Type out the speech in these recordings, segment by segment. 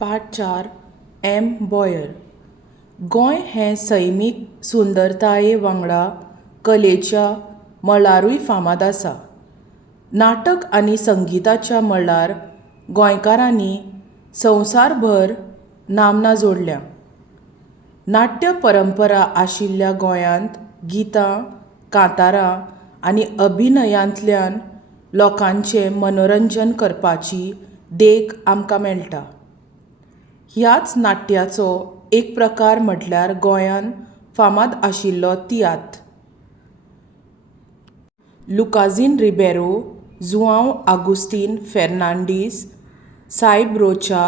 पाठ 4 M Boyer. Goa हें सैमीक सुंदरताये वांगडा कलेच्या मळारूय फामाद आसा. नाटक आनी संगिताच्या मळार गोंयकारांनी संवसारभर नामना जोडल्या. नाट्य परंपरा आशिल्ल्या गोंयांत गितां, कांतारां आनी अभिनयांतल्यान लोकांचें मनोरंजन करपाची देख आमकां मेळटा. ह्याच नाट्याचो एक प्रकार म्हटल्यार गोंयांत फामाद आशिल्लो तियात्र. लुकाझीन रिबेरो, जुआंव आगुस्तीन फेर्नांडीस, सायब रोचा,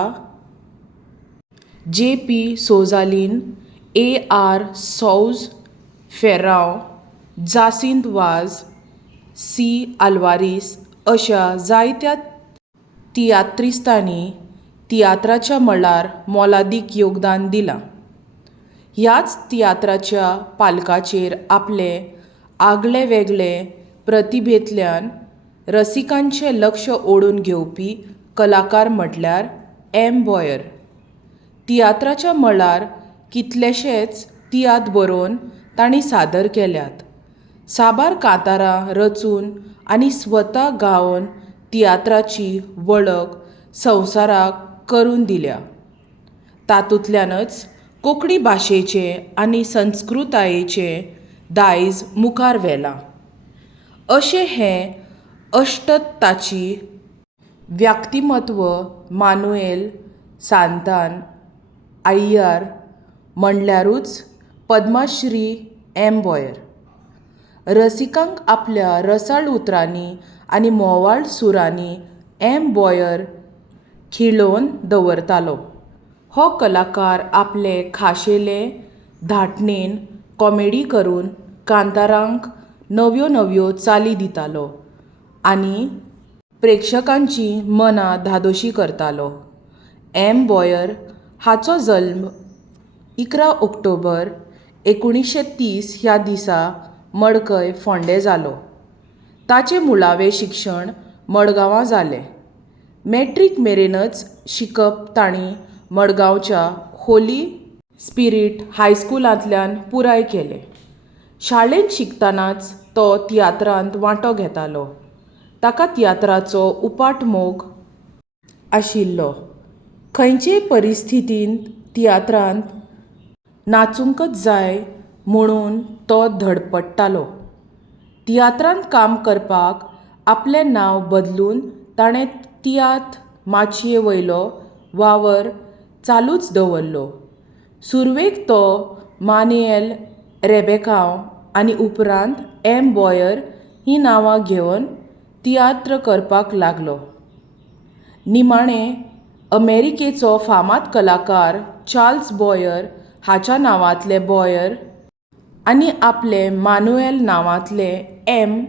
जे.पी. सोझालीन, ए.आर. सौझ फेर्रांव, जासिंत वाझ, सी. आल्वारीस अशा जायत्या तियात्रिस्तांनी तियात्राच्या मळार मोलादीक योगदान दिलां. ह्याच तियात्राच्या पालखाचेर आपले आगळे वेगळे प्रतिभेंतल्यान रसिकांचें लक्ष ओडून घेवपी कलाकार म्हटल्यार एम. बॉयर. तियात्राच्या मळार कितलेशेच तियात्र बरोवन तांणी सादर केल्यात. साबार कांतारां रचून आनी स्वता गावन तियात्राची वळख संवसाराक करून दिल्या. तातूंतल्यानच कोंकणी भाशेचें आनी संस्कृतायेचें दायज मुखार व्हेलां. अशें हें अष्टताची व्यक्तिमत्व मानुएल सांतान आय्यार म्हणल्यारूच पद्मश्री एम. बॉयर. रसिकांक आपल्या रसाळ उतरांनी आनी मोवाळ सुरांनी एम. बॉयर खिळोवन दवरतालो. हो कलाकार आपले खाशेले धाटणेन कॉमेडी करून कांतारांक नव्यो नव्यो चाली दितालो आनी प्रेक्षकांची मनां धादोशी करतालो. एम. बॉयर हाचो जल्म 11 ऑक्टोबर 1930 ह्या दिसा मडकय फोंडें जालो. ताचें मुळावें शिक्षण मडगांवां जालें. मॅट्रीक मेरेनच शिकप तांणी मडगांवच्या होली स्पिरीट हायस्कुलांतल्यान पुराय केलें. शाळेंत शिकतनाच तो तियात्रांत वांटो घेतालो. ताका तियात्राचो उपाट मोग आशिल्लो. खंयचेय परिस्थितींत तियात्रांत नाचूंकच जाय म्हणून तो धडपडटालो. तियात्रांत काम करपाक आपलें नांव बदलून ताणें तियात्र माचये वयलो वावर चालूच दवरलो. सुरवेक तो मानुएल रेबेकांव आनी उपरांत एम. बॉयर हीं नांवां घेवन तियात्र करपाक लागलो. निमाणें अमेरिकेचो फामाद कलाकार चार्ल्स बॉयर हाच्या नांवांतले बॉयर आनी आपले मानुएल नांवांतले एम.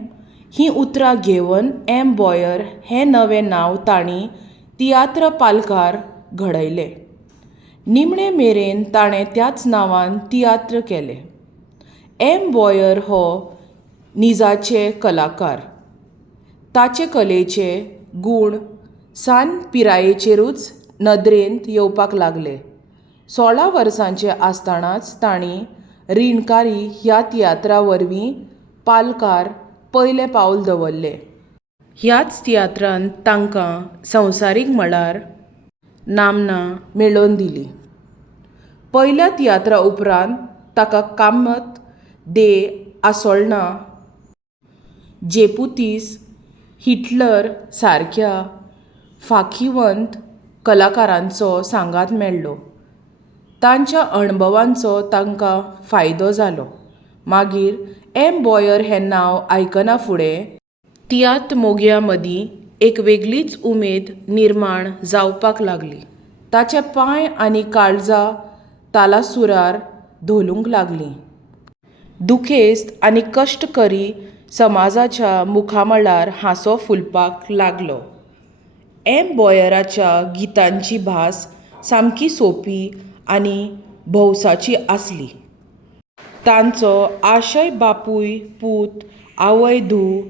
हीं उतरां घेवन एम. बॉयर हें नवें नांव तांणी तियात्र पालखार घडयलें. निमणे मेरेन ताणें त्याच नांवान तियात्र केलें. एम. बॉयर हो निजाचे कलाकार. ताचे कलेचे गूण सान पिरायेचेरूच नदरेंत येवपाक लागले. 16 वर्सांचे आसतनाच तांणी रिणकारी ह्या तियात्रा वरवीं पालखार पयलें पावल दवरलें. ह्याच तियात्रान तांकां संवसारीक मळार नामना मेळोवन दिली. पयल्या तियात्रा उपरांत ताका कामत दे आसोळणां, जेपुतीस, हिटलर सारक्या फाखीवंत कलाकारांचो सांगात मेळ्ळो. तांच्या अणभवांचो तांकां फायदो जालो. मागीर एम. बॉयर हें नांव आयकना फुडें तियात्र मोग्यां मदीं एक वेगळीच उमेद निर्माण जावपाक लागली. ताचे पांय आनी काळजां तालासुरार धोलूंक लागलीं. दुखेस्त आनी कश्टकरी समाजाच्या मुखामळार हांसो फुलपाक लागलो. एम. बॉयराच्या गितांची भास सामकी सोंपी आनी भौसाची आसली. तांचो आशय बापूय पूत, आवय धूव,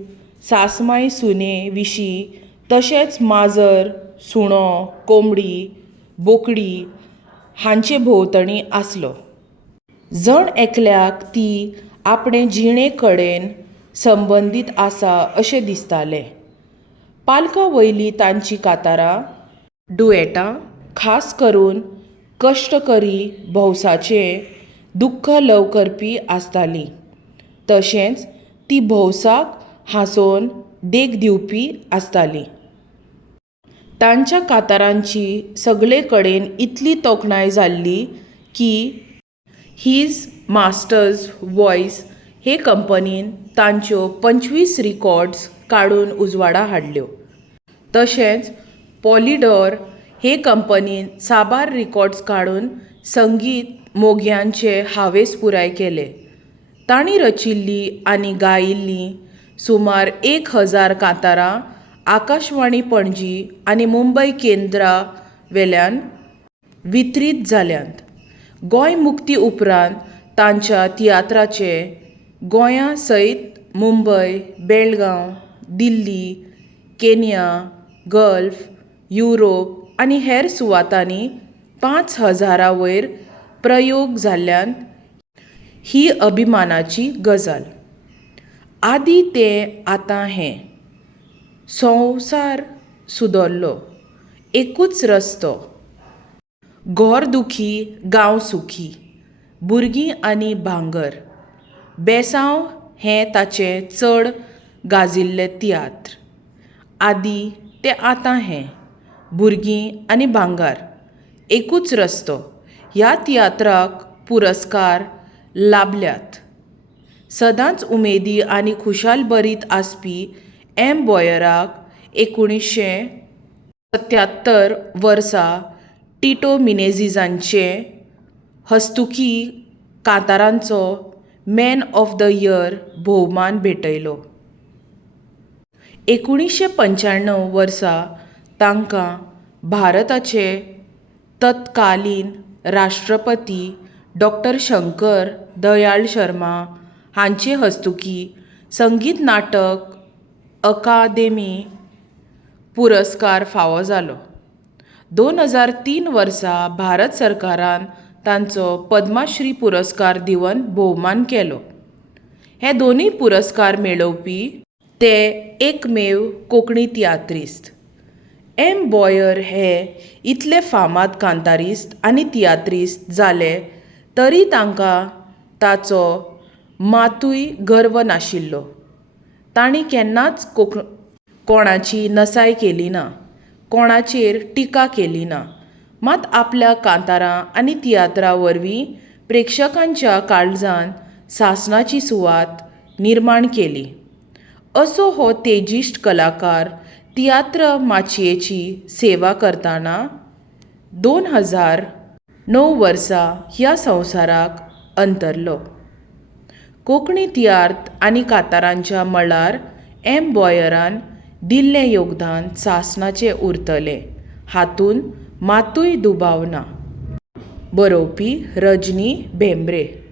सासमाय सुने विशीं तशेंच माजर, सुणो, कोंबडी, बोकडी हांचे भोंवतणी आसलो. जण एकल्याक ती आपणे जिणे कडेन संबंदीत आसा अशें दिसतालें. पालका वयली तांची कांतारां दुयेटां, खास करून कश्टकरी भौसाचें दुख्ख ल्हव करपी आसतालीं. तशेंच ती भौसाक हांसोवन देख दिवपी आसतालीं. तांच्या कांतारांची सगळे कडेन इतली तोखणाय जाल्ली की हीज मास्टर्स वॉयस हे कंपनीन तांच्यो 25 रिकॉर्ड्स काडून उजवाडा हाडल्यो. तशेंच पॉलिडोर हे कंपनीन साबार रिकॉर्ड्स काडून संगीत मोग्यांचे हावेस पुराय केले. तांणी रचिल्लीं आनी गायिल्लीं सुमार 1000 कांतारां आकाशवाणी पणजी आनी मुंबय केंद्रा वेल्यान वितरीत जाल्यांत. गोंय मुक्ती उपरांत तांच्या तियात्राचे गोंया सयत मुंबय, बेळगांव, दिल्ली, केन्या, गल्फ, युरोप आनी हेर सुवातांनी 5000 वयर प्रयोग जाल्ल्यान ही अभिमानाची गजाल. आदी तें आतां हें संवसार सुदरलो, एकूच रस्तो. घोर दुखी, गांव सुखी, भुरगीं आनी भांगर. बेसांव हें ताचें चड गाजिल्लें तियात्र. आदी तें आतां हें भुरगीं आनी भांगर, एकूच रस्तो ह्या तियात्राक पुरस्कार लाबल्यात. सदांच उमेदी आनी खुशालभरीत आसपी एम. बॉयराक 1977 वर्सा टिटो मिनेझीसांचे हस्तुकी कांतारांचो मॅन ऑफ द इयर भोवमान भेटयलो. 1995 वर्सा तांकां भारताचे तत्कालीन राष्ट्रपती डॉ. शंकर दयाळ शर्मा हांचे हस्तुकी संगीत नाटक अकादेमी पुरस्कार फावो जालो. 2003 वर्सा भारत सरकारान तांचो पद्मश्री पुरस्कार दिवन भोवमान केलो. हे दोनूय पुरस्कार मेळोवपी ते एकमेव कोंकणी तियात्रिस्त. एम. बॉयर हे इतले फामाद कांतारिस्त आनी तियात्रिस्त जाले तरी तांकां ताचो मातूय गर्व नाशिल्लो. तांणी केन्नाच कोणाची नसाय केली ना, कोणाचेर टिका केली ना, मात आपल्या कांतारां आनी तियात्रा वरवीं प्रेक्षकांच्या काळजांत सासणाची सुवात निर्माण केली. असो हो तेजिश्ट कलाकार तियात्र माचयेची सेवा करतना 2009 वर्सा ह्या संवसाराक अंतरलो. कोंकणी तियात्र आनी कांतारांच्या मळार एम. बॉयरान दिल्लें योगदान सासणाचें उरतलें हातूंत मातूय दुबाव ना. बरोवपी रजनी भेंब्रे.